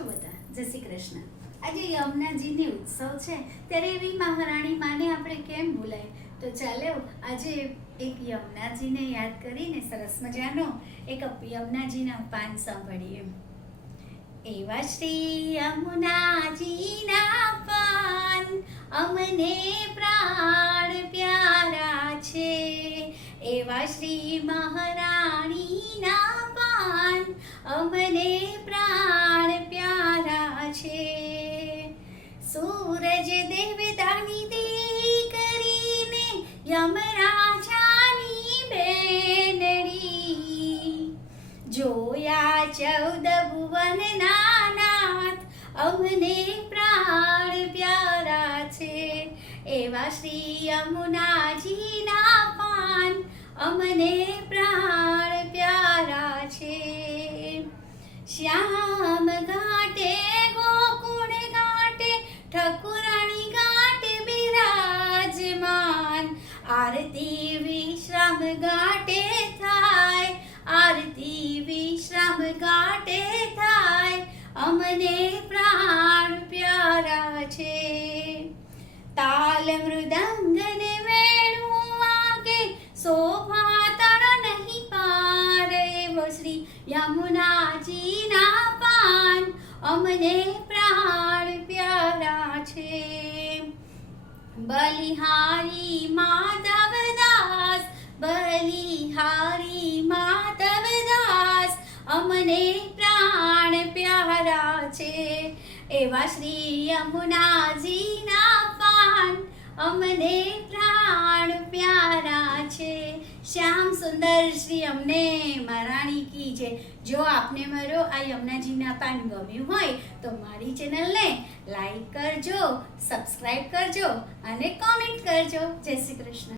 છો બધા? જય શ્રી કૃષ્ણ. આજે યમુનાજીની ઉત્સવ છે ત્યારે એવી મહારાણી માને આપણે કેમ ભૂલાય? તો ચાલો આજે એક યમુનાજીને યાદ કરીને સરસ મજાનો એક યમુનાજીના પાન સાંભળીએ. એવા શ્રી યમુનાજીના પાન અમને પ્રાણ પ્યારા છે. એવા શ્રી મહારાણીના પાન અમને પ્રાણ પ્યારા છે. સૂરજ દેવતાની દીકરીને યમરાજાની બેનડી જોયા 14 ભુવનના નાથ અમને પ્રાણ પ્યારા છે. એવા શ્રી યમુનાજીના પાન અમને પ્રાણ પ્યારા છે. શ્યામ ઘાટે ગોકુળ ઘાટે ઠકુરાણી ઘાટે બિરાજમાન આરતી વિશ્રામ ઘાટે થાય, આરતી વિશ્રામ ઘાટે થાય અમને પ્રાણ પ્યારા છે. તાલ મૃદંગ ને વેણું વાગે શોભા તણ નહીં પાર. એવો શ્રી યમુનાજીના પાન અમને પ્રાણ પ્યારા છે. બલિહારી માધવદાસ, બલિહારી માધવદાસ અમને પ્રાણ પ્યારા છે. એવા શ્રી યમુનાજીના પાન અમને પ્રાણ પ્યારા છે. શ્યામ સુંદર શ્રી અમને મહારાણી કી જય. જો આપને મારો આ યમુનાજીના પાન ગમ્યું હોય તો મારી ચેનલને લાઈક કરજો, સબસ્ક્રાઈબ કરજો અને કોમેન્ટ કરજો. જય શ્રી કૃષ્ણ.